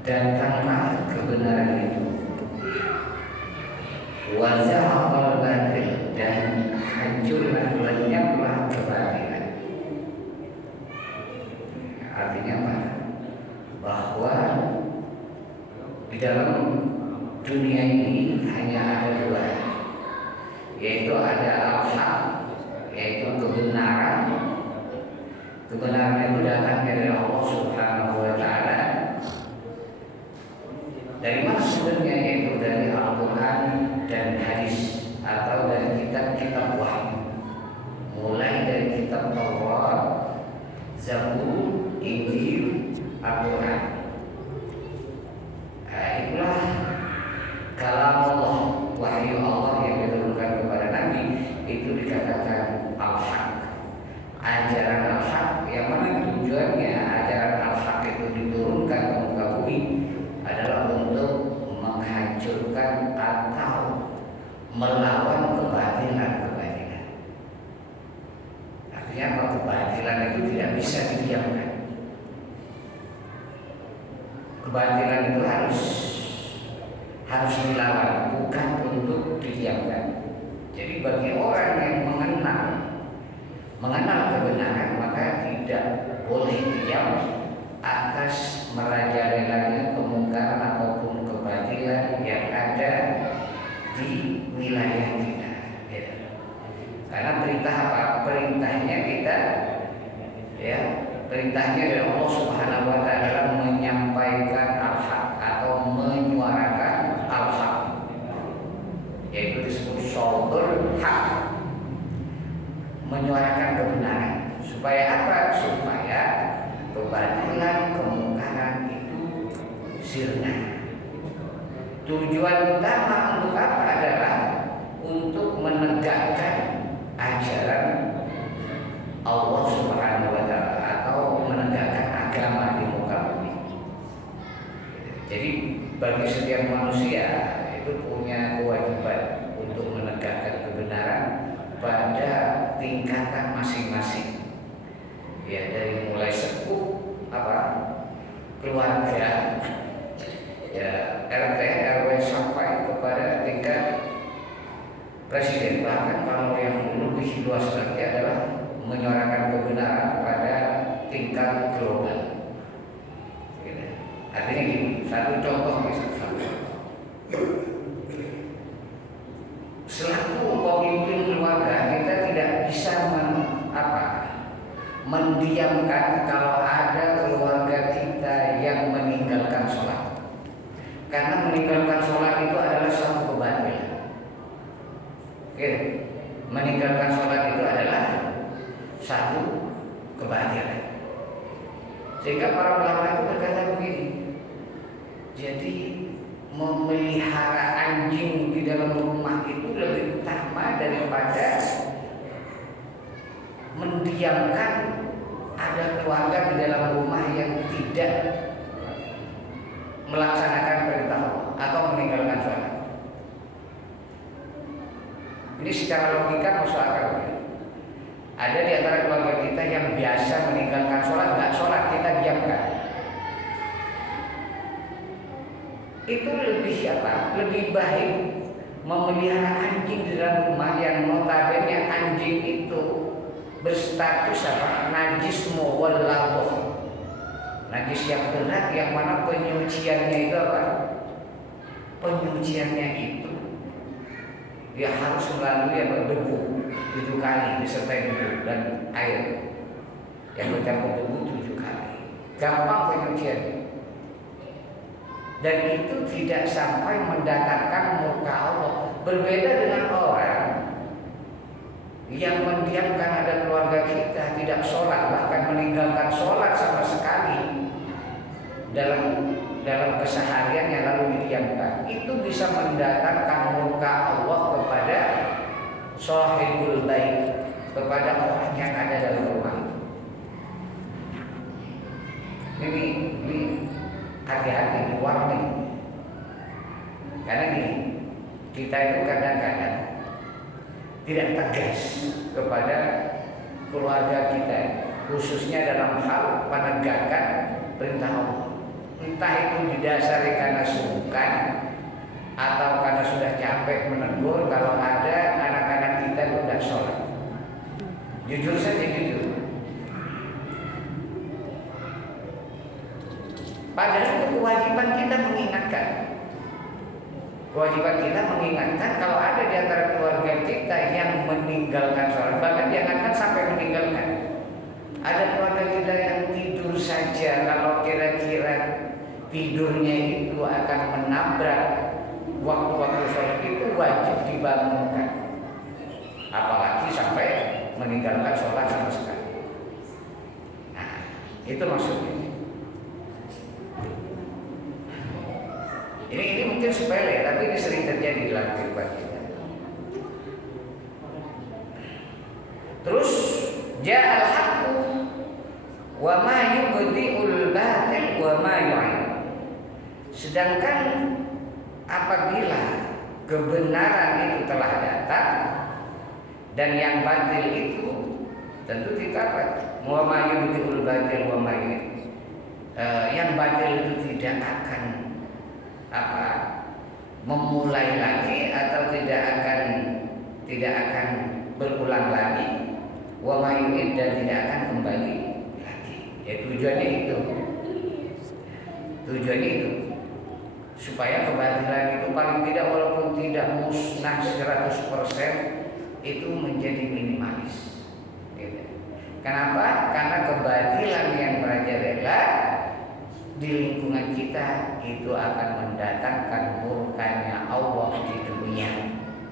Datanglah kebenaran itu, wa zahaqal batil, dan hancurlah lenyaplah kebatilan. Artinya apa? Bahwa di dalam dunia ini hanya ada dua, yaitu ada al-haq, yaitu kebenaran. Kebenaran itu datang dari Allah Subhanahu wa Ta'ala. Dari mana sumbernya? Yaitu dari Al-Quran dan hadis, atau dari kitab-kitab wahyu, mulai dari kitab Taurat, Zabur, Injil, Al-Quran. Itulah kalam Allah, wahyu Allah yang diturunkan kepada Nabi, itu dikatakan al-haq, ajaran al-haq, yang mana tujuannya ajaran al-haq itu diturunkan ke muka bumi adalah untuk menghancurkan atau melawan kebatilan-kebatilan. Artinya apa? Kebatilan itu tidak bisa didiamkan. Kebatilan itu harus dilawan, bukan untuk didiamkan. Jadi bagi orang yang mengenal kebenaran, maka tidak boleh diam atas merajalelanya kemungkaran ataupun kebatilan yang ada di wilayah kita. Karena perintah apa? Perintahnya kita, perintahnya dari Allah Subhanahu wa Ta'ala menyampaikan al-haq atau menyuarakan al-haq, yaitu disebut syaudul haq, menyuarakan kebenaran. Supaya apa? Supaya kebatilan, kemungkaran itu sirna. Tujuan utama untuk apa? Adalah untuk menegakkan ajaran Allah Subhanahu wa Ta'ala, atau menegakkan agama di muka bumi. Jadi bagi setiap manusia itu punya kewajiban untuk menegakkan kebenaran pada tingkatan masing-masing. Ya, dari mulai sekup keluarga, ya, RT RW sampai kepada tingkat presiden. Bahkan kalau yang lebih luas lagi adalah menyuarakan kebenaran pada tingkat global. Artinya gini, satu contoh misalnya, selaku pemimpin keluarga, kita tidak bisa mendiamkan kalau ada keluarga kita yang meninggalkan sholat. Karena meninggalkan sholat itu adalah suatu kebatilan. Meninggalkan sholat itu adalah satu kebatilan. Sehingga para ulama itu berkata begini, jadi memelihara anjing di dalam rumah itu lebih utama daripada mendiamkan ada keluarga di dalam rumah yang tidak melaksanakan perintah Allah atau meninggalkan sholat. Ini secara logika masuk akal. Ada di antara keluarga kita yang biasa meninggalkan sholat, nggak sholat, kita diamkan. Itu lebih lebih baik memelihara anjing di dalam rumah yang notabene anjing itu berstatus najis muwallabah, najis yang berat, yang mana penyuciannya itu penyuciannya itu dia harus melalui debu 7 kali disertai debu dan air yang bercampur debu 7 kali. Gampang penyuciannya. Dan itu tidak sampai mendatangkan murka Allah. Berbeda dengan orang yang mendiamkan ada keluarga kita tidak sholat, bahkan meninggalkan sholat sama sekali dalam kesehariannya lalu didiamkan. Itu bisa mendatangkan murka Allah kepada sahibul bait, kepada orang yang ada dalam rumah. Ini hati-hati, warning. Karena gini, kita itu kadang-kadang tidak tegas kepada keluarga kita, khususnya dalam hal penegakan perintah Allah. Entah itu didasari karena sungkan atau karena sudah capek menegur kalau ada anak-anak kita itu tidak sholat. Jujur saja, jujur. Padahal itu kewajiban kita mengingatkan. Kewajiban kita mengingatkan kalau ada di antara keluarga kita yang meninggalkan sholat, bahkan jangankan sampai meninggalkan. Ada keluarga kita yang tidur saja, kalau kira-kira tidurnya itu akan menabrak waktu-waktu sholat, itu wajib dibangunkan. Apalagi sampai meninggalkan sholat sama sekali. Nah, itu maksudnya. Ini mungkin sepele, tapi ini sering terjadi dalam kehidupan kita. Terus ja'al haqqu wa ma yubdi'ul batil wa ma yu'id. Sedangkan apabila kebenaran itu telah datang dan yang batil itu tentu dikatakan wa ma yubdi'ul batil wa ma yu'id. Yang batil itu tidak akan memulai lagi atau tidak akan berulang lagi, wa mayu'id, dan tidak akan kembali lagi. Ya, tujuannya itu supaya kebatilan itu paling tidak walaupun tidak musnah 100% itu menjadi minimalis. Gitu. Kenapa? Karena kebatilan yang merajalela di lingkungan kita itu akan mendatangkan murkanya Allah di dunia,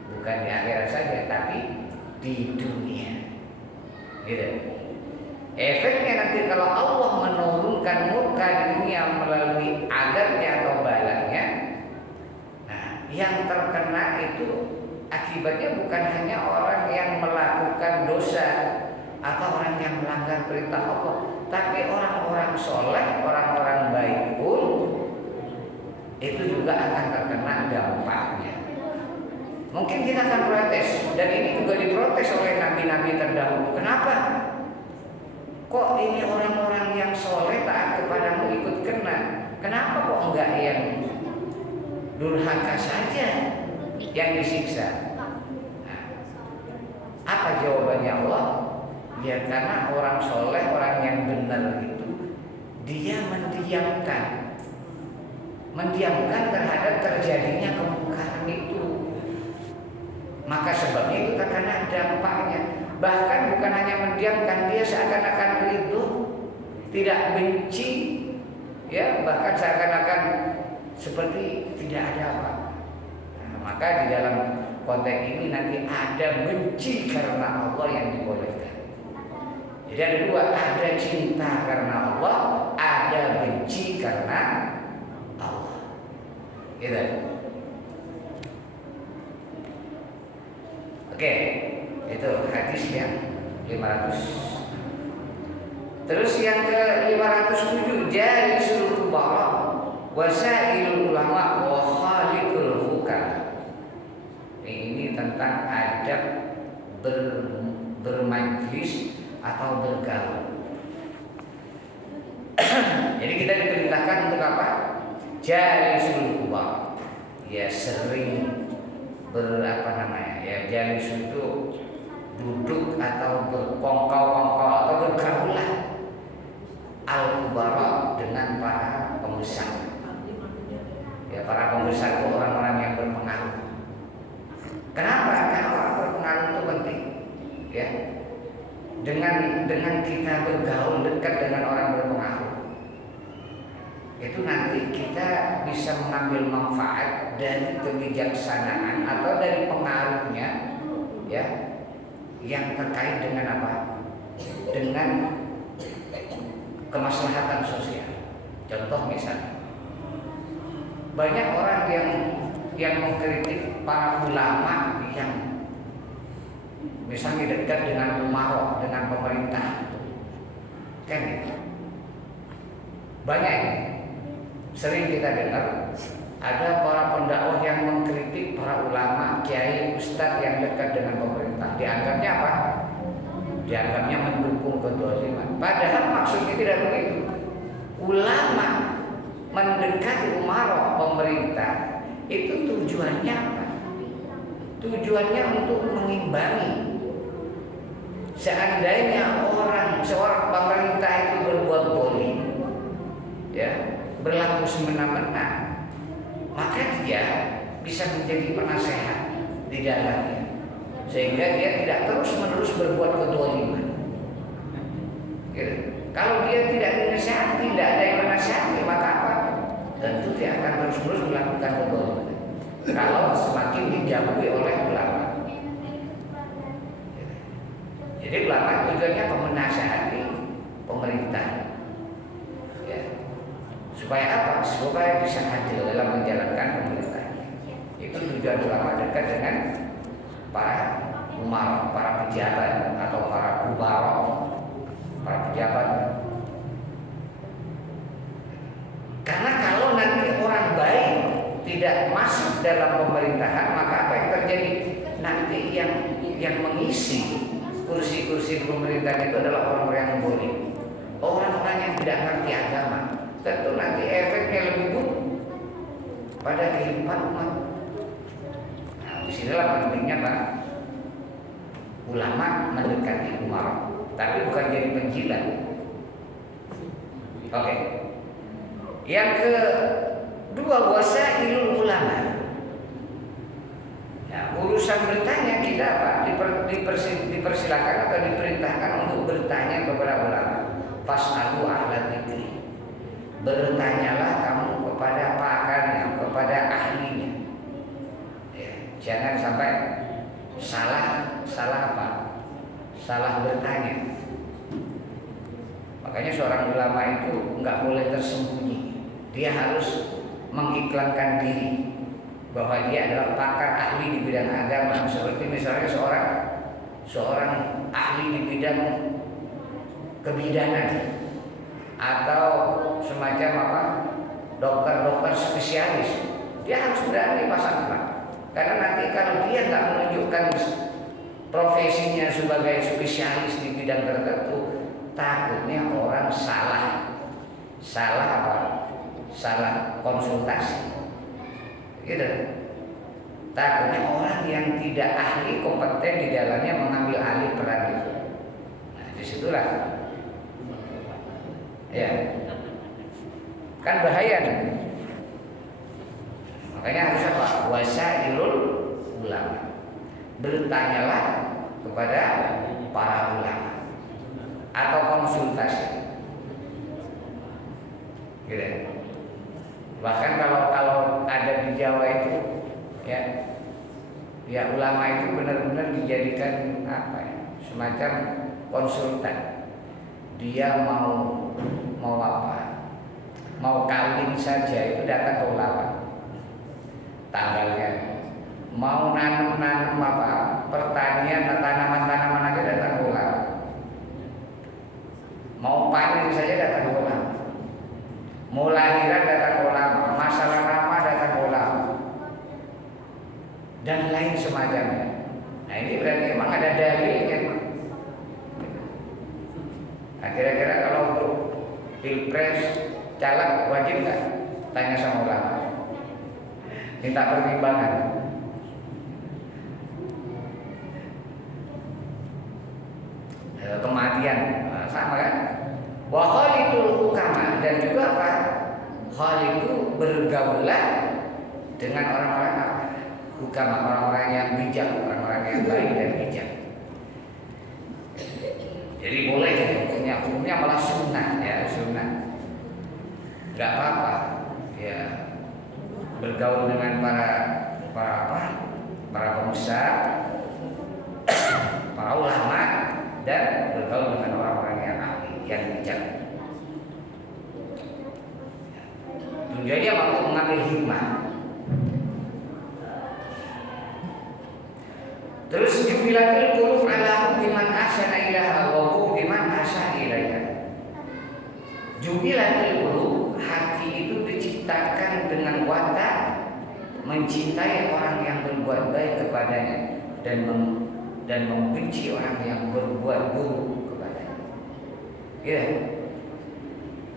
bukan di akhirat saja, tapi di dunia. Gitu. Efeknya nanti kalau Allah menurunkan murka di dunia melalui adabnya atau balanya, nah yang terkena itu akibatnya bukan hanya orang yang melakukan dosa atau orang yang melanggar perintah Allah, tapi orang-orang soleh, orang-orang baik pun itu juga akan terkena dampaknya. Mungkin kita akan protes, dan ini juga diprotes oleh nabi-nabi terdahulu. Kenapa? Kok ini orang-orang yang soleh taat kepadamu ikut kena? Kenapa kok enggak yang durhaka saja yang disiksa? Nah, apa jawabannya Allah? Ya karena orang soleh, orang yang benar itu dia mendiamkan terhadap terjadinya kemungkaran itu. Maka sebabnya itu terkena dampaknya. Bahkan bukan hanya mendiamkan, dia seakan-akan ridho, tidak benci, ya bahkan seakan-akan seperti tidak ada apa. Nah, maka di dalam konteks ini nanti ada benci karena Allah yang dibolehkan. Jadi ada dua, ada cinta karena Allah, ada benci karena Allah. Gitu. Oke, itu hadis yang 500. Terus yang ke 507, jalisul kubara wasailul ulama wa khaliqul hukam. Ini tentang adab bermajlis atau bergaul. Jadi kita diperintahkan untuk apa? Jalisul kubara. Ya sering ya jalis itu duduk atau berkongkol-kongkol atau bergaulah al-kubara dengan para pembesar. Ya para pembesar itu orang-orang yang berpengaruh. Kenapa? Karena orang berpengaruh itu penting. Ya. Dengan kita bergaul dekat dengan orang berpengaruh, itu nanti kita bisa mengambil manfaat dari kebijaksanaan atau dari pengaruhnya, ya, yang terkait dengan apa? Dengan kemaslahatan sosial. Contoh misalnya, banyak orang yang mengkritik para ulama yang misalnya dekat dengan umarok, dengan pemerintah, kan gitu. Banyak ini. Sering kita dengar ada para pendakwah yang mengkritik para ulama, kiai, ustadz yang dekat dengan pemerintah. Dianggapnya apa? Dianggapnya mendukung kezaliman. Padahal maksudnya tidak begitu. Ulama mendekati umarok, pemerintah, itu tujuannya apa? Tujuannya untuk mengimbangi. Seandainya seorang pemerintah itu berbuat zalim, ya, berlaku semena-mena, maka dia bisa menjadi penasehat di dalamnya, sehingga dia tidak terus-menerus berbuat kezaliman. Gitu. Kalau dia tidak dinasihati, tidak ada yang menasihati, maka apa? Tentu dia akan terus-menerus melakukan kezaliman. Kalau semakin dijauhi oleh ulama. Jadi ulama tujuannya menasihati pemerintah. Supaya apa? Supaya bisa hadir dalam menjalankan pemerintahnya. Itu tujuan ulama dekat dengan para umar, para pejabat atau para kubarok, para pejabat. Karena kalau nanti orang baik tidak masuk dalam pemerintahan, maka apa yang terjadi? Nanti yang mengisi kursi-kursi pemerintahan itu adalah orang-orang yang boleh, orang-orang yang tidak ngerti agama. Tentu nanti efeknya lebih buruk pada kehidupan umat. Nah, disinilah pentingnya Pak, ulama mendekati umar, tapi bukan jadi penjilat. Oke. Yang kedua, wasailul ulama. Ya, urusan bertanya kita apa? Dipersilakan atau diperintahkan untuk bertanya kepada ulama. Fas'alu ahla dzikri. Bertanyalah kamu kepada pakarnya, kepada ahlinya. Ya, jangan sampai salah apa? Salah bertanya. Makanya seorang ulama itu nggak boleh tersembunyi. Dia harus mengiklankan diri bahwa dia adalah pakar ahli di bidang agama. Seperti misalnya seorang ahli di bidang kebidanan, atau semacam apa, dokter spesialis. Dia harus berani pasang pelan. Karena nanti kalau dia nggak menunjukkan profesinya sebagai spesialis di bidang tertentu, takutnya orang salah apa? Salah konsultasi. Gitu. Takutnya orang yang tidak ahli kompeten di dalamnya mengambil alih peran itu. Nah, disitulah. Ya, kan bahaya nih. Makanya harus apa? Wasailul ulama. Bertanyalah kepada para ulama atau konsultasi. Gitu. Bahkan kalau ada di Jawa itu, ya ulama itu benar-benar dijadikan apa ya? Semacam konsultan. dia mau apa? Mau kawin saja itu datang ke ulama. Tanggalnya. Mau nanam apa? Pertanian, tanaman-tanaman aja datang ke ulama. Mau panen saja datang ke ulama. Mau lahiran datang ke ulama. Masalah nama datang ke ulama. Dan lain semacamnya. Nah ini berarti memang ada dalilnya. Nah kira-kira kalau untuk pilpres caleg wajib nggak? Tanya sama ulama. Minta pertimbangan. Kematian sama kan? Wa khalidul hukama, dan juga apa? Khalidu bergaulah dengan orang-orang apa? Hukama, orang-orang yang bijak, orang-orang yang baik dan bijak. Jadi boleh hukumnya malah sunnah ya, sunnah. Gak apa-apa ya bergaul dengan para pengusaha, para ulama, dan bergaul dengan orang-orang yang ahli, yang bijak. Tujuannya untuk mengambil hikmah. Terus jubilatul qulub ala hubbiman ahsana ilaha wa hubbiman ahsana ilaiha. Jubilatul qulub, hati itu diciptakan dengan watak mencintai orang yang berbuat baik kepadanya dan membenci orang yang berbuat buruk kepadanya. Ya.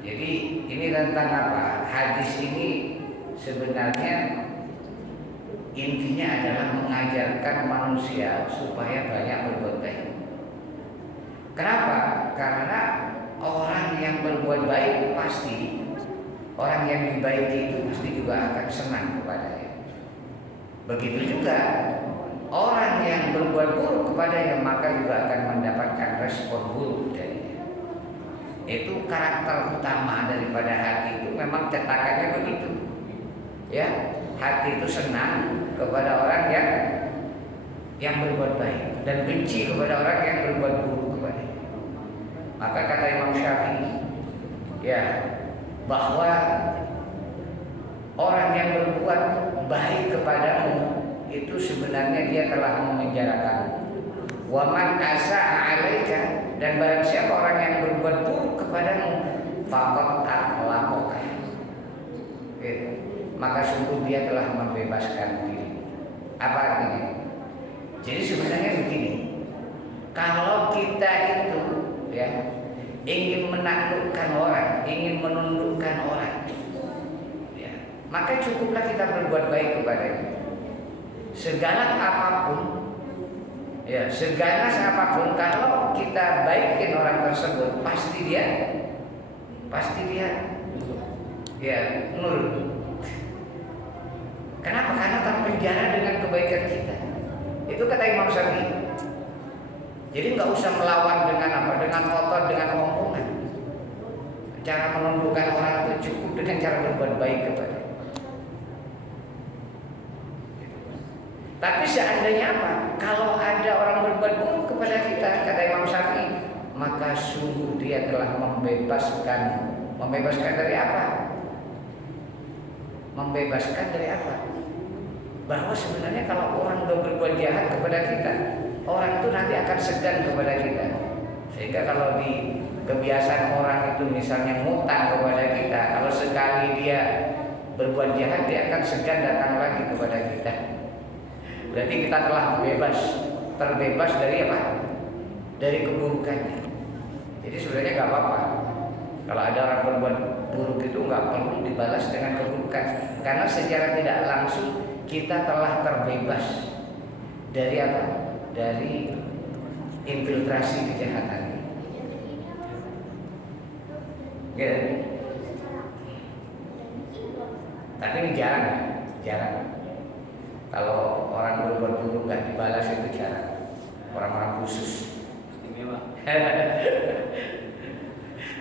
Jadi ini tentang apa? Hadis ini sebenarnya intinya adalah mengajarkan manusia supaya banyak berbuat baik. Kenapa? Karena orang yang berbuat baik pasti, orang yang dibaiki itu pasti juga akan senang kepadanya. Begitu juga orang yang berbuat buruk kepadanya maka juga akan mendapatkan respon buruk darinya. Itu karakter utama daripada hati itu, memang cetakannya begitu. Ya, hati itu senang kepada orang yang berbuat baik dan benci kepada orang yang berbuat buruk kepadanya. Maka kata Imam Syafi'i, ya, bahwa orang yang berbuat baik kepadamu itu sebenarnya dia telah memenjarakanmu. Wa man asa'a 'alaika, dan barang siapa orang yang berbuat buruk kepadamu, faqad atlaqaka. Maka sungguh dia telah membebaskan diri. Apa artinya? Jadi sebenarnya begini, kalau kita itu ya ingin menaklukkan orang, ingin menundukkan orang, ya, maka cukuplah kita berbuat baik kepadanya. Segala apapun, ya, seganas apapun, kalau kita baikin orang tersebut, pasti dia ya nurut. Kenapa? Karena terpenjara dengan kebaikan kita. Itu kata Imam Syafi'i. Jadi nggak usah melawan dengan apa? Dengan otot, dengan omongan. Cara menundukkan orang itu cukup dengan cara berbuat baik kepada. Tapi seandainya apa? Kalau ada orang berbuat buruk kepada kita, kata Imam Syafi'i, maka sungguh dia telah membebaskan dari apa? Membebaskan dari apa? Bahwa sebenarnya kalau orang sudah berbuat jahat kepada kita, orang itu nanti akan segan kepada kita. Sehingga kalau di kebiasaan orang itu misalnya ngutang kepada kita, kalau sekali dia berbuat jahat, dia akan segan datang lagi kepada kita. Berarti kita telah terbebas dari apa? Dari keburukannya. Jadi sebenarnya nggak apa-apa. Kalau ada orang berbuat buruk itu nggak perlu dibalas dengan keburukan, karena secara tidak langsung kita telah terbebas dari apa? Dari infiltrasi kejahatan. Gitu. Tapi ini jarang. Kalau orang berbuat buruk nggak dibalas itu jarang. Orang-orang khusus.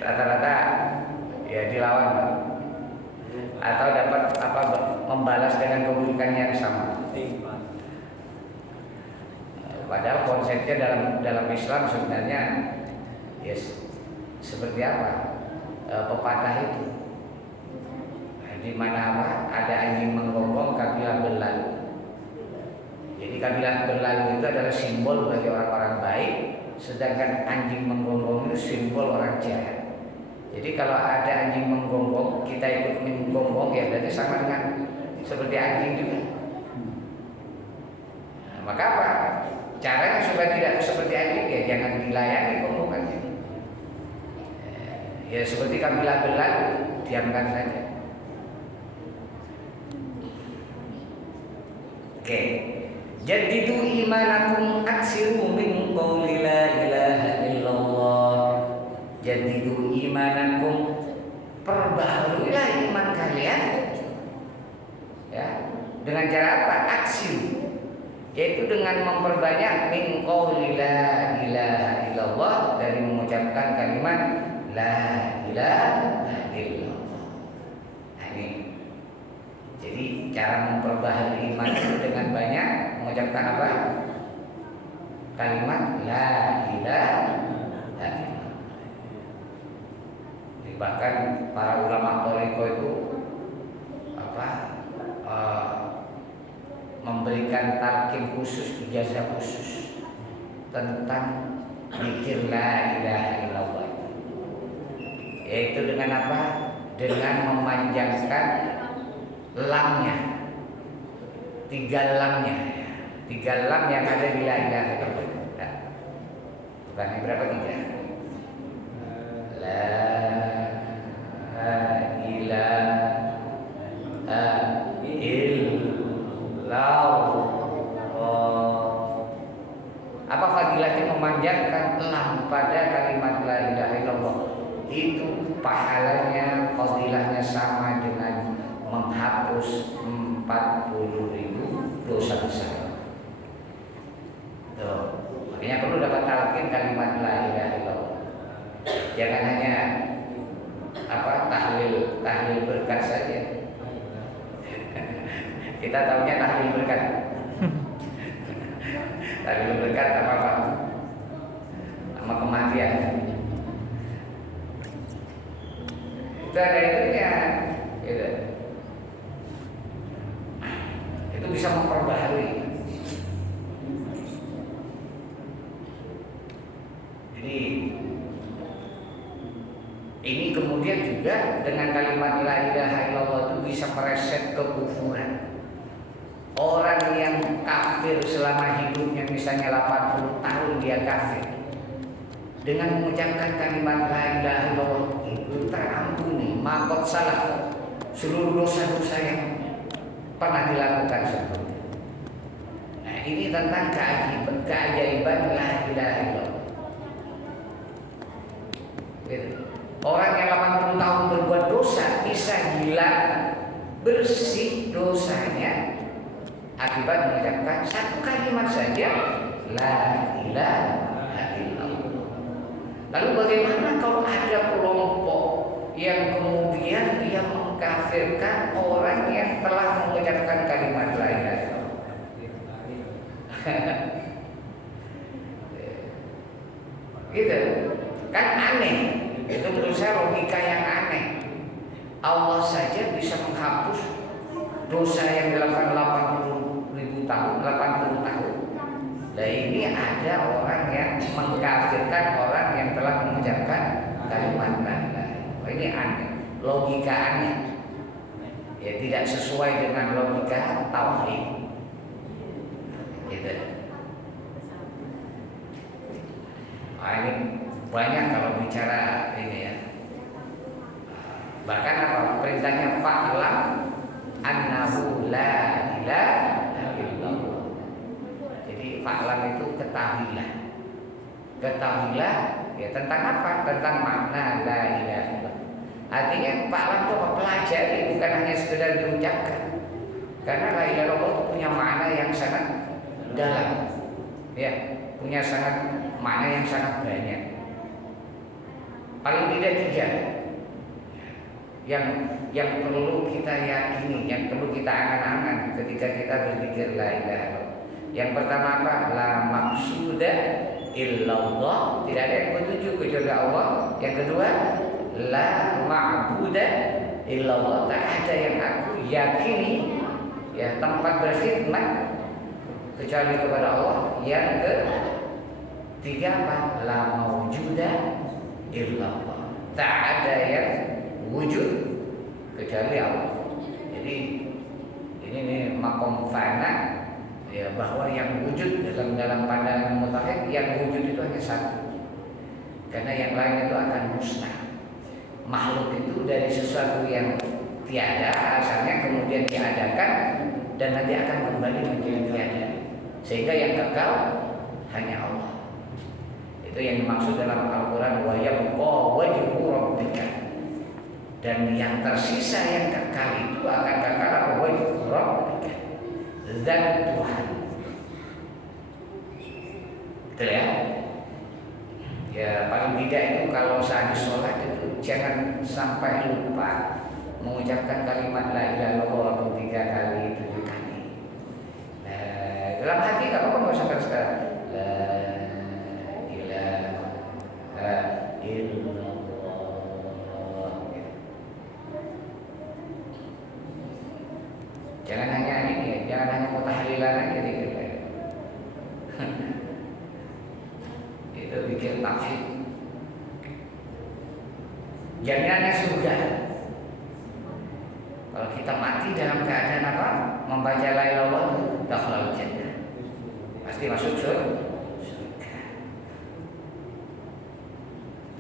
Rata-rata ya dilawan, atau dapat apa? Membalas dengan keburukan yang sama. Padahal konsepnya dalam Islam sebenarnya yes, seperti apa pepatah itu, di mana apa ada anjing menggonggong kabilah berlalu. Jadi kabilah berlalu itu adalah simbol bagi orang-orang baik, sedangkan anjing menggonggong itu simbol orang jahat. Jadi kalau ada anjing menggonggong, kita ikut menggonggong, ya berarti sama dengan seperti anjing juga. Nah, maka apa? Caranya supaya tidak seperti anjing, ya jangan dilayani gonggongannya. Ya seperti kabilah berlalu, diamkan saja. Oke. Jadidu imanakum aksiru min qawli la ilaha illallah. Jadidu imanakum, perbaharuilah iman kalian. Ya, dengan cara apa? Aksiru, yaitu dengan memperbanyak min qawli la ilaha illallah, dari mengucapkan kalimat la ilaha illallah. Nah, ini. Jadi cara memperbaharui iman itu dengan banyak mengucapkan apa? Kalimat la ilaha illallah. Bahkan para ulama thariqah itu apa? Memberikan talqin khusus, ijazah khusus tentang zikir la ilaha illallah. Yaitu dengan apa? Dengan memanjangkan lamnya, 3 lamnya, 3 lam yang ada di la ilaha illallah. Bukan yang berapa 3? La ilaha illallah. Apa fadilahnya memanjangkan lam pada kalimat la ilaha illallah? Itu pahalanya, fadilahnya sama dengan menghapus 40.000 dosa besar. Tuh, makanya perlu dapat talqin kalimat la ilaha illallah. Jangan hanya apa tahlil berkat saja. Kita tahunya tahlil berkat. Tahlil berkat apa? Sama kematian. Itu ada itunya, gitu. Itu bisa memperbaharui. Jadi ini kemudian juga dengan kalimat la ilaha illallah itu bisa mereset kekufuran. Orang yang kafir selama hidupnya misalnya 80 tahun dia kafir, dengan mengucapkan kalimat la ilaha illallah itu terampuni makot salah seluruh dosa-dosa yang pernah dilakukan sebelumnya. Nah, ini tentang keajaiban la ilaha illallah. Orang yang 80 tahun berbuat dosa bisa hilang bersih dosanya akibat mengucapkan satu kalimat saja la ilaha illallah. Lalu bagaimana kalau ada kelompok yang kemudian dia mengkafirkan orang yang telah mengucapkan kalimat la ilaha illallah? Gitu kan, aneh. Itu menurut saya logika yang aneh. Allah saja bisa menghapus dosa yang dilakukan 80.000 tahun, 80 tahun. Dan ini ada orang yang mengkafirkan orang yang telah mengucapkan kalimat la ilaha illallah. Ini aneh, logika aneh. Ya, tidak sesuai dengan logika tauhid. Gitu. Nah, ini banyak kalau bicara ini ya. Bahkan apa perintahnya fa'lam annahu la ilaha illallah. Jadi fa'lam itu ketahuilah. Ketahuilah ya tentang apa? Tentang makna la ilaha illallah. Artinya fa'lam itu apa? Pelajari, bukan hanya sekedar diucapkan. Karena la ilaha illallah itu punya makna yang sangat dalam. Ya, punya makna yang sangat banyak. Paling tidak 3 yang perlu kita yakini, yang perlu kita angan-angan ketika kita berzikir la ilaha illallah. Yang pertama apa? La maqsuda illallah, tidak ada yang bertuju kecuali Allah. Yang kedua, la ma'buda illallah, tak ada yang aku yakini ya tempat berkhidmat kecuali kepada Allah. Yang ketiga apa? La maujuda illallah, tak ada yang wujud kecuali Allah. Jadi ini makom fana ya, bahwa yang wujud dalam pandangan mutakhid, yang wujud itu hanya satu, karena yang lain itu akan musnah. Makhluk itu dari sesuatu yang tiada asalnya, kemudian diadakan dan nanti akan kembali menjadi tiada, sehingga yang kekal hanya Allah. Itu yang dimaksud dalam Al-Quran, wa yabqa wajhu rabbika, dan yang tersisa yang kekal itu akan kekal apa? Wajhu rabbika, zat Tuhan. Betul ya? Ya paling tidak itu kalau saat sholat itu jangan sampai lupa mengucapkan kalimat la ilaha illallah 3 kali 7 kali. Dalam hati nggak apa-apa, nggak usah sekarang. La ilaha illallah. Jangan hanya ini ya, jangan hanya mutahlilan aja dikit. Itu bikin tafsir. Jaminannya surga. Kalau kita mati dalam keadaan apa? Membaca la ilaha illallah, dakhalul jannah. Pasti masuk surga.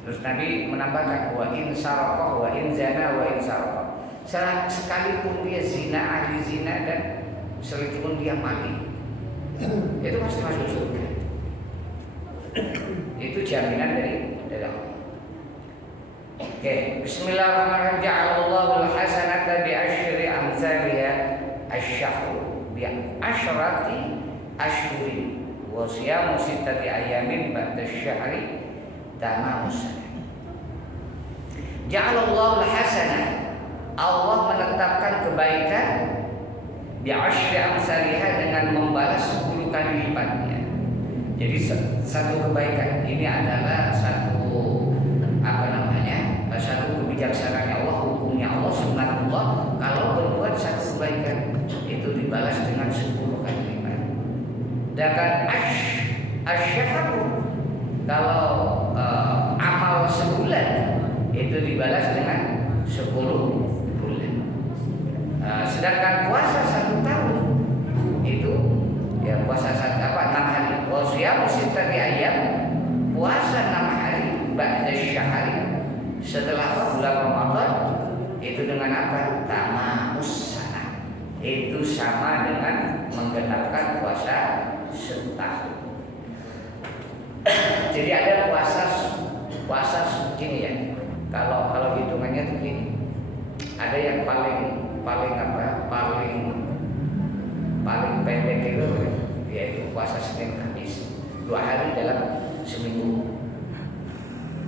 Terus Nabi menambahkan wa in saraqa wa in zana wa in saraqa. Sekalipun dia zina, ahli zina, dan sekalipun dia maling, itu pasti masuk surga. Itu jaminan dari Allah. Oke, bismillahirrahmanirrahim. Ja'alallahu al-hasanata bi asyri amsalha asy-syahru bi asyrati asyhurin wa siyamu sittati ayamin ba'da asy-syahri tamamus sanah. Ja'alallahu al-hasanah, Allah menetapkan kebaikan bi asyri amsalha, dengan membalas 10 kali lipatnya. Jadi satu kebaikan ini adalah satu satu kebijaksanaan Allah, hukumnya Allah, sunnatullah. Kalau berbuat satu kebaikan itu dibalas dengan 10 kali lipat. Dan asyharu, kalau amal sebulan itu dibalas dengan 10 bulan. Sedangkan puasa 1 tahun itu ya puasa 6 hari. Wasiyam sittati ayyam, puasa 6 hari ba'da syahri, setelah bulan Ramadan, itu dengan apa? Tamamus sanah, itu sama dengan menggenapkan puasa setahun. Jadi ada puasa gini ya. Kalau hitungannya tuh gini. Ada yang paling pendek itu yaitu puasa Senin Kamis, 2 hari dalam seminggu.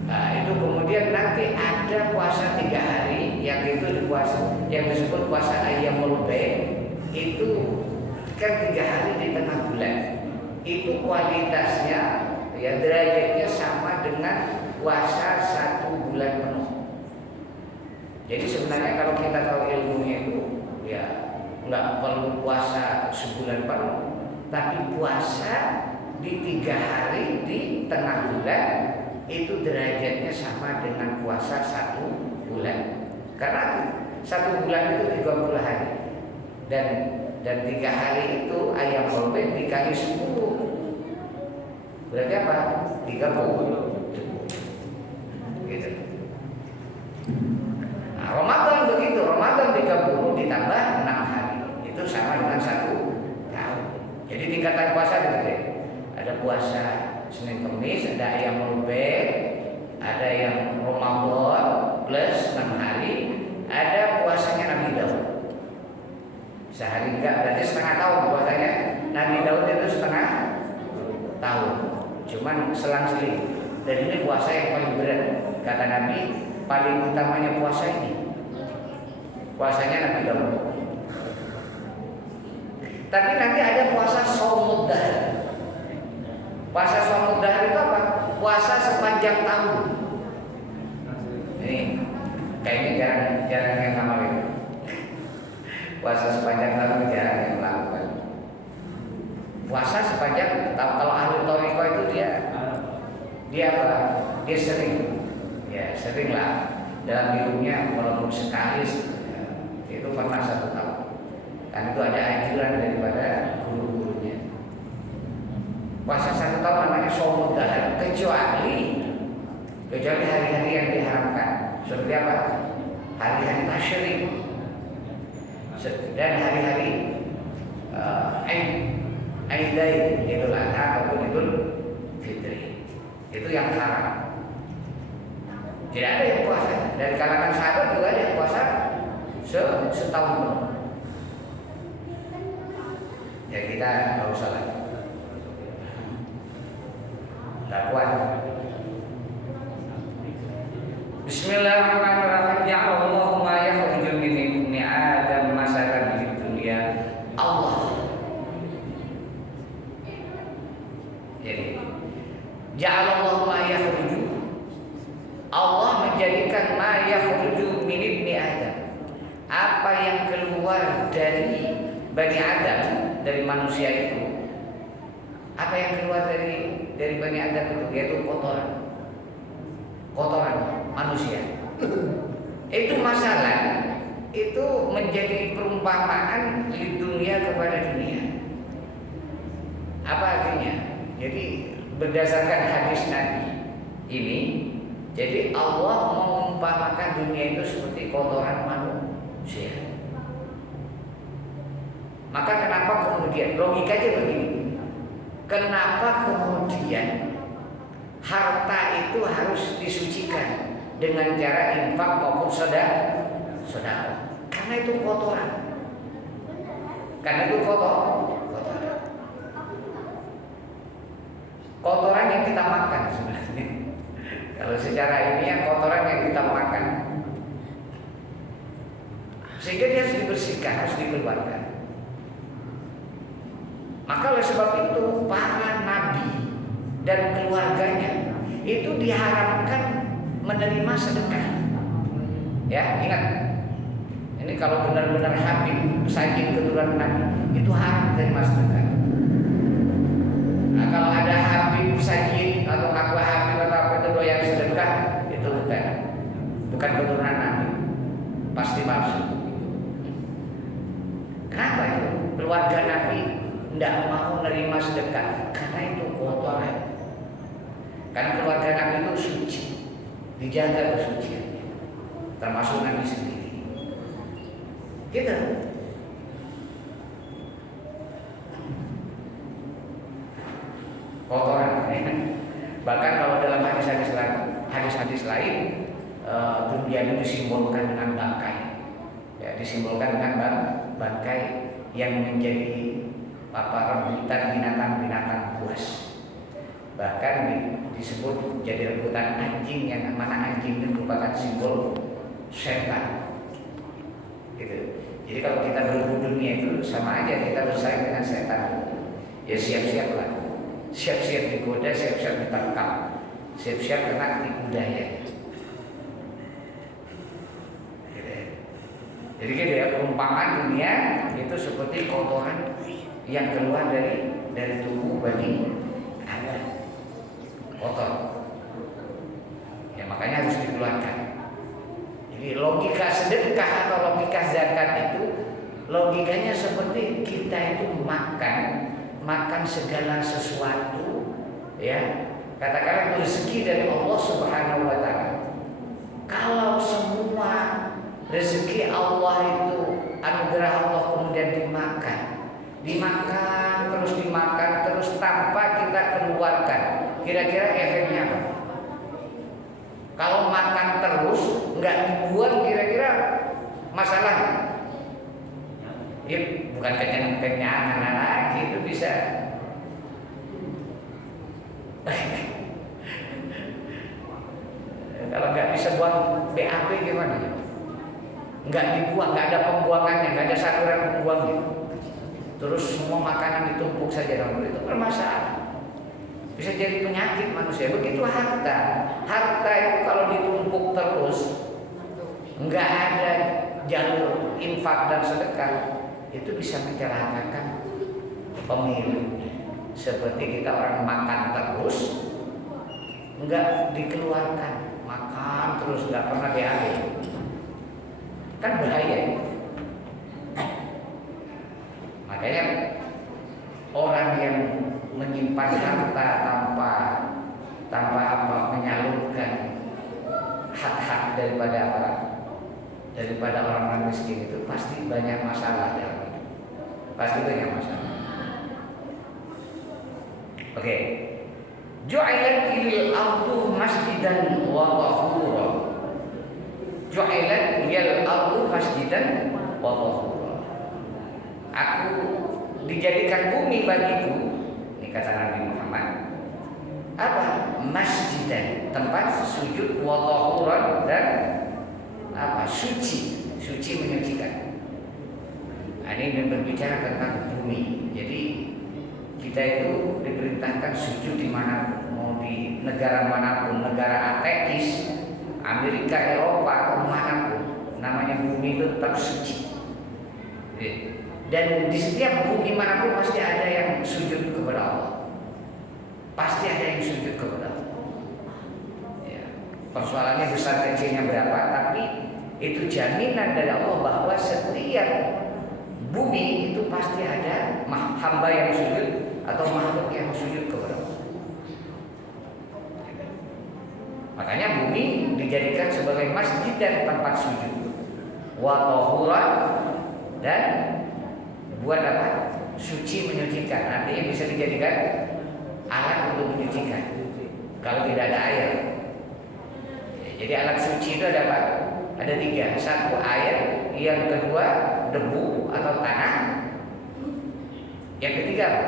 Nah, itu kemudian nanti ada puasa 3 hari yang disebut puasa Ayyamul Bayd. Itu kan 3 hari di tengah bulan. Itu kualitasnya ya derajatnya sama dengan puasa 1 bulan penuh. Jadi sebenarnya kalau kita tahu ilmunya itu ya nggak perlu puasa sebulan penuh, tapi puasa di 3 hari di tengah bulan itu derajatnya sama dengan puasa 1 bulan. Karena 1 bulan itu 30 hari dan 3 hari itu Ayyamul Bayd dikali 10 berarti apa? 30 gitu. Nah, Ramadan begitu, Ramadan 30 ditambah 6 hari itu sama dengan 1 tahun. Jadi tingkatan puasa begitu. Ada puasa Senin Kamis, ada Ayyamul Bayd, ada yang Ramadan plus 6 hari, ada puasanya Nabi Daud. Sehari enggak, berarti setengah tahun puasanya. Nabi Daud itu setengah tahun, cuman selang-seling. Dan ini puasa yang paling berat. Kata Nabi, paling utamanya puasa ini puasanya Nabi Daud. Tapi nanti ada puasa Shaumud Dahr. Puasa Shaumud Dahr itu apa? puasa sepanjang tahun. Ini kayaknya jarang yang ngamalin. Puasa sepanjang tahun jarang yang melakukan. Puasa sepanjang tahun, kalau ahli thariqah itu dia apa? Dia sering, ya sering lah dalam hidupnya walaupun sekali itu pernah 1 tahun. Kan itu ada anjuran daripada guru-gurunya. Puasa 1 tahun namanya shaumud dahar, kecuali hari-hari yang diharamkan. Seperti apa? Hari-hari tasyrik dan hari-hari Aidain, Idul Adha ataupun Idul Fitri. Itu yang haram. Tidak ada yang puasa. Dari kalangan sahabat juga ada yang puasa setahun penuh. Ya kita nggak usah lagi. Nggak kuat. Bismillahirrahmanirrahim. Ja'alallahu ma yakhruju min ibni Adam masalan fid dunya. Allah. Jadi ja'alallahu ma yakhruju. Allah menjadikan ma yakhruju min ibni Adam. Apa yang keluar dari Bani Adam, dari manusia itu. Apa yang keluar dari Bani Adam itu yaitu kotoran manusia. Itu masalah, itu menjadi perumpamaan di dunia kepada dunia. Apa artinya? Jadi berdasarkan hadis Nabi ini, jadi Allah mengumpamakan dunia itu seperti kotoran manusia. Maka kenapa kemudian logikanya begini? Kenapa kemudian harta itu harus disucikan dengan cara infak maupun sedekah? Karena itu kotoran. Karena itu kotoran. Kotoran yang kita makan sebenarnya. Kalau secara ilmiah kotoran yang kita makan. Sehingga dia harus dibersihkan, harus dikeluarkan. Maka oleh sebab itu para nabi dan keluarganya itu diharamkan menerima sedekah. Ya, ingat. Ini kalau benar-benar Habib saking keturunan Nabi itu haram menerima sedekah. Nah, kalau ada Habib Sayyid atau aku Habib atau apa itu doyan sedekah, itu bukan keturunan Nabi, pasti palsu. Kenapa itu? Keluarga Nabi tidak mau menerima sedekah karena itu kotoran. Karena keluarga Nabi itu suci, dijaga kesuciannya, termasuk Nabi sendiri. Gitu. Kotoran. Bahkan kalau dalam hadis-hadis lain, dunia itu disimbolkan dengan bangkai. Ya, disimbolkan dengan bangkai yang menjadi rebutan binatang-binatang buas. Bahkan disebut jadi rebutan anjing, yang mana anjing itu merupakan simbol setan. Gitu. Jadi kalau kita berebut dunia itu sama aja kita bersaing dengan setan. Ya siap-siaplah. Siap-siap digoda, siap-siap ditangkap, siap-siap kena tipu daya. Jadi gitu ya, perumpamaan dunia itu seperti kotoran yang keluar dari tubuh Bani Adam. Kotor. Ya makanya harus dikeluarkan. Jadi logika sedekah atau logika zakat itu logikanya seperti kita itu makan segala sesuatu, ya katakanlah rezeki dari Allah Subhanahu wa Ta'ala. Kalau semua rezeki Allah itu anugerah Allah kemudian dimakan terus tanpa kita keluarkan, kira-kira efeknya apa? Kalau makan terus nggak dibuang, kira-kira masalah? Ya, bukan kenyangan lagi, itu bisa. Kalau nggak bisa buang BAB gimana? Nggak dibuang, nggak ada pembuangannya, nggak ada saluran pembuangnya. Terus semua makanan ditumpuk saja, itu bermasalah. bisa jadi penyakit manusia. Begitu harta. Harta itu kalau ditumpuk terus, nggak ada jalur infak dan sedekah, itu bisa mencelakakan pemilik. Seperti kita orang makan terus, nggak dikeluarkan, makan terus nggak pernah diambil, kan bahaya. Makanya orang yang menyimpan harta tanpa menyalurkan hak-hak daripada orang miskin itu pasti banyak masalah dalam hidup. Pasti banyak masalah. Oke. Ju'ilat lil ardu masjidan wa tahura. Ju'ilat lil ardu masjidan wa tahura. Aku dijadikan bumi bagiku, ini kata Nabi Muhammad. Apa? Masjidan, tempat sujud, wa tahuran, dan apa? Suci, suci menyucikan. Nah, ini berbicara tentang bumi. Jadi kita itu diperintahkan sujud di mana, mau di negara manapun, negara ateis, Amerika, Eropa, atau manapun, namanya bumi itu tetap suci. Dan di setiap bumi manapun pasti ada yang sujud kepada Allah. Pasti ada yang sujud kepada Allah. Ya. Persoalannya besar kecilnya berapa, tapi itu jaminan dari Allah bahwa setiap bumi itu pasti ada hamba yang sujud atau makhluk yang sujud kepada Allah. Makanya bumi dijadikan sebagai masjid dan tempat sujud, wa tahuran, dan buat apa? Suci, menyucikan. Artinya bisa dijadikan alat untuk menyucikan kalau tidak ada air. Jadi alat suci itu ada apa? Ada 3. 1 air, yang kedua debu atau tanah, yang ketiga apa?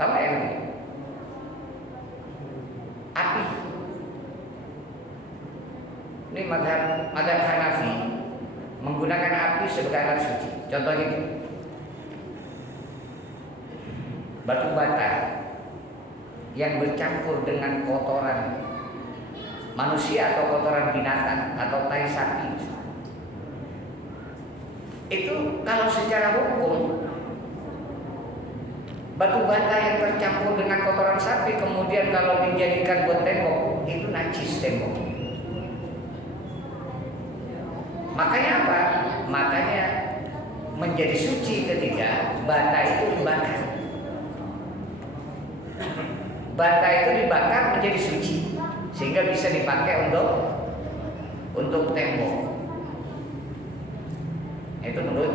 Tahu nggak yang ketiga? Api. Ini mazhab Hanafi menggunakan api sebagai alat suci. Contohnya gini, batu bata yang bercampur dengan kotoran manusia atau kotoran binatang atau tai sapi, itu kalau secara hukum batu bata yang tercampur dengan kotoran sapi kemudian kalau dijadikan buat tembok, itu najis tembok. Makanya apa? Makanya menjadi suci ketika bata itu dibakar. Bata itu dibakar menjadi suci sehingga bisa dipakai untuk tembok. Itu menurut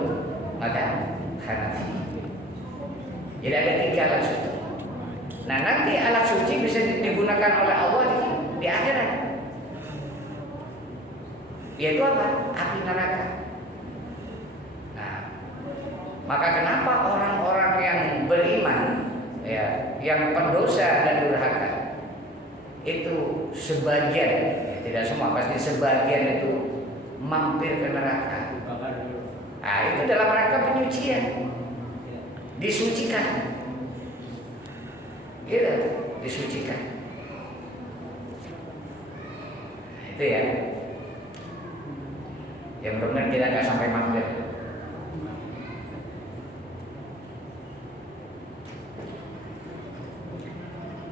mazhab Hanafi. Jadi ada 3 alat suci. Nah, nanti alat suci bisa digunakan oleh Allah di akhirat. Yaitu apa? Api neraka. Nah, maka kenapa orang-orang yang beriman, ya, yang pendosa dan durhaka, itu sebagian, ya, tidak semua, pasti sebagian itu mampir ke neraka. Nah, itu dalam rangka penyucian, disucikan, gitu, disucikan. Nah, itu ya. Yang benar kita nggak sampai mampir.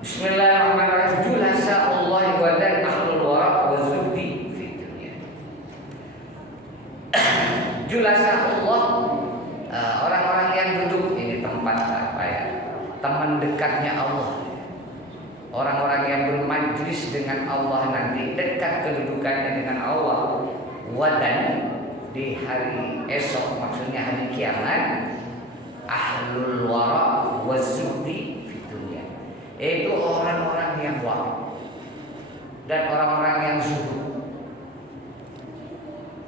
Bismillahirrahmanirrahim. Julasa Allah wa dan ahlul wara wa zuhdi fi dunya. Julasa Allah, orang-orang yang duduk, ini tempat apa ya? Teman dekatnya Allah. Orang-orang yang bermajlis dengan Allah nanti, dekat kedudukannya dengan Allah. Wadan, di hari esok, maksudnya hari kiamat, ahlul wara wa zuhdi fi dunya, itu orang-orang yang wara dan orang-orang yang zuhud.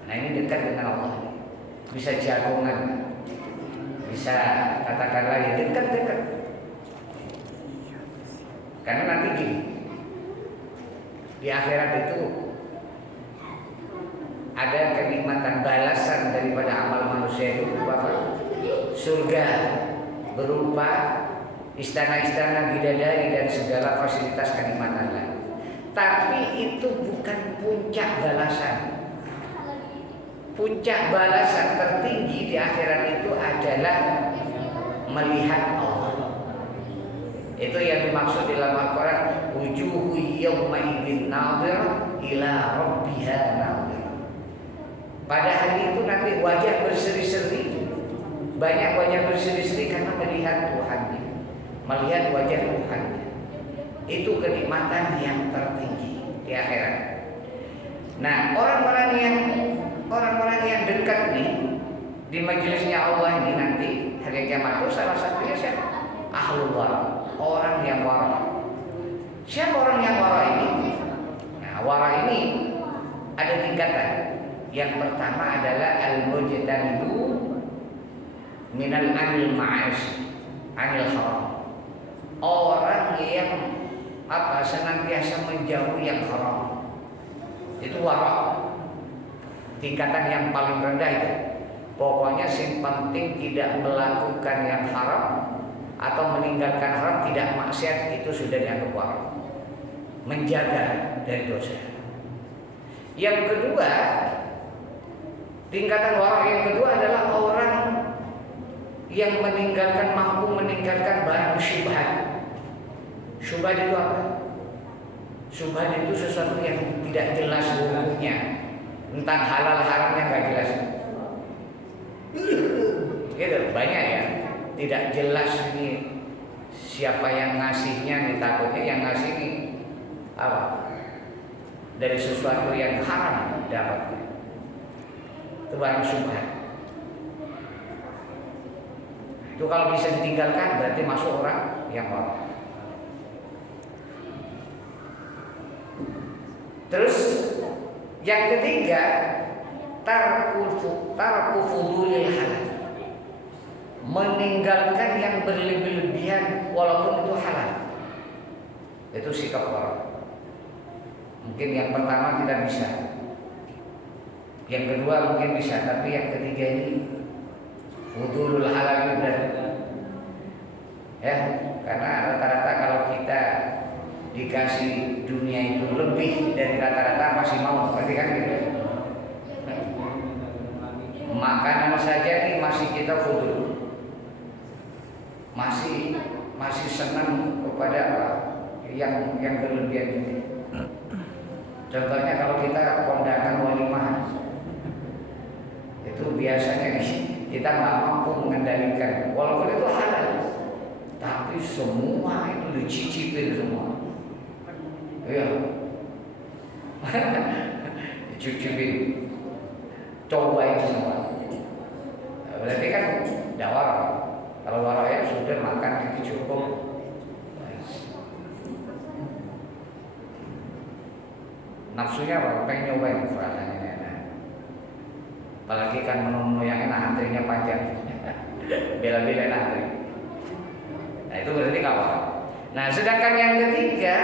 Nah, ini dekat dengan Allah, bisa jagongan, bisa katakan lagi dekat-dekat. Karena nanti gini, di akhirat itu ada kenikmatan balasan daripada amal manusia itu apa? Surga berupa istana-istana bidadari dan segala fasilitas kenikmatan lain. Tapi itu bukan puncak balasan. Puncak balasan tertinggi di akhirat itu adalah melihat Allah. Itu yang dimaksud di dalam Al-Quran, wujuhu yawma idzin nadhirah ila rabbiha nadhirah. Pada hari itu nanti wajah berseri-seri. Banyak wajah berseri-seri karena melihat Tuhannya, melihat wajah Tuhannya. Itu kenikmatan yang tertinggi di akhirat. Nah, orang-orang yang dekat nih di majelisnya Allah ini nanti hari kiamat itu salah satunya siapa? Ahlul wara, orang yang wara. Siapa orang yang wara ini? Nah, wara ini ada tingkatan. Yang pertama adalah al-mujtanibu minal anil ma'asi, anil haram. Orang yang senantiasa menjauhi yang haram. Itu wara. Tingkatan yang paling rendah itu. Pokoknya yang penting tidak melakukan yang haram atau meninggalkan haram, tidak maksiat, itu sudah dianggap wara. Menjaga dari dosa. Yang kedua, tingkatan wara yang kedua adalah orang yang mampu meninggalkan barang syubhat. Syubhat itu apa? Syubhat itu sesuatu yang tidak jelas hukumnya, tentang halal haramnya nggak jelas. Gitu banyak ya, tidak jelas ini siapa yang ngasihnya nih, takutnya yang ngasih ini apa? Dari sesuatu yang haram dapatnya. Itu barang syubhat. Itu kalau bisa ditinggalkan berarti masuk orang yang wara. Terus yang ketiga, tarku fudulil halal. Meninggalkan yang berlebih-lebihan walaupun itu halal. Itu sikap wara. Mungkin yang pertama tidak bisa, yang kedua mungkin bisa, tapi yang ketiga ini fudulul halal juga. Ya, karena rata-rata kalau kita dikasih dunia itu lebih dari rata-rata masih mau, berarti kan gitu. Makanan saja nih masih kita fudul, masih senang kepada yang berlebihan ini. Contohnya kalau kita kondangan walimah, itu biasanya kita nggak mampu mengendalikan, walaupun itu halal, tapi semua itu dicicipin semua. Iya, dicicipin, cobain semua. Berarti kan tidak wara. Kalau wara ya sudah makan itu cukup. Nafsunya apa? Pengen nyobain rasanya enak. Apalagi kan menu-menu yang enak, antrinya panjang. Bela-bela antri. Nah itu berarti kawan. Nah sedangkan yang ketiga,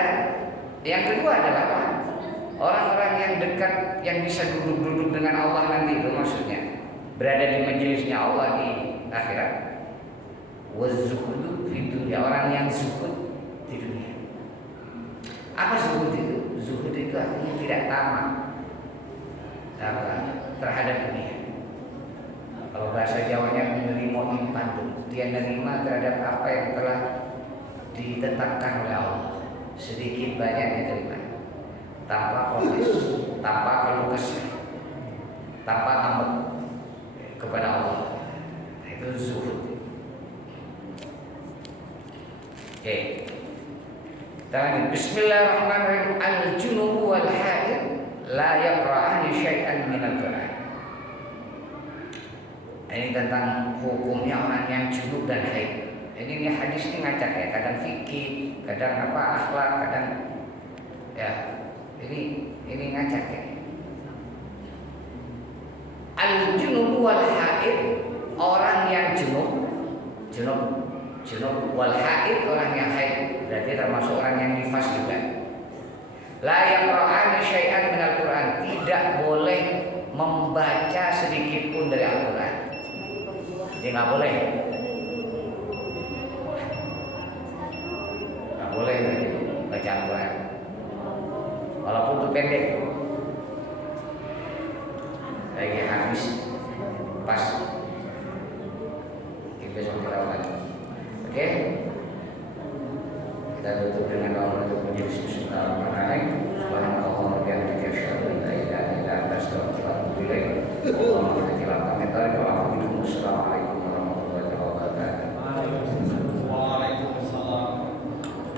yang kedua adalah apa? Orang-orang yang dekat, yang bisa duduk-duduk dengan Allah nanti, itu maksudnya berada di majelisnya Allah di akhirat. Wazzuhudu fi dunya, orang yang zuhud di dunia. Apa zuhud itu? Zuhud itu artinya tidak tamak terhadap dunia. Kalau bahasa Jawanya menerima impandum, dia menerima terhadap apa yang telah ditetapkan oleh Allah. Sedikit banyak dia terima, tanpa protes, tanpa keluh kesah, tanpa ngambek kepada Allah. Itu zuhud. Oke. Kita lanjut. Bismillahirrahmanirrahim. Al-junub wal haid la yaqra'ani syai'an minal Qur'an. Ini tentang hukumnya orang yang junub dan haid. Ini hadis ini ngacak ya, kadang fikih, kadang akhlak, kadang ya. Ini ngacak ya. Al-junub wal haid, orang yang junub wal haid, orang yang haid, berarti termasuk orang yang nifas juga. La yaqra'ani syai'an minal Qur'an, tidak boleh membaca sedikit pun dari Al-Qur'an. Dia nggak boleh. boleh baca Al-Quran walaupun itu pendek, lagi habis pas kita besok kita ulang. Oke.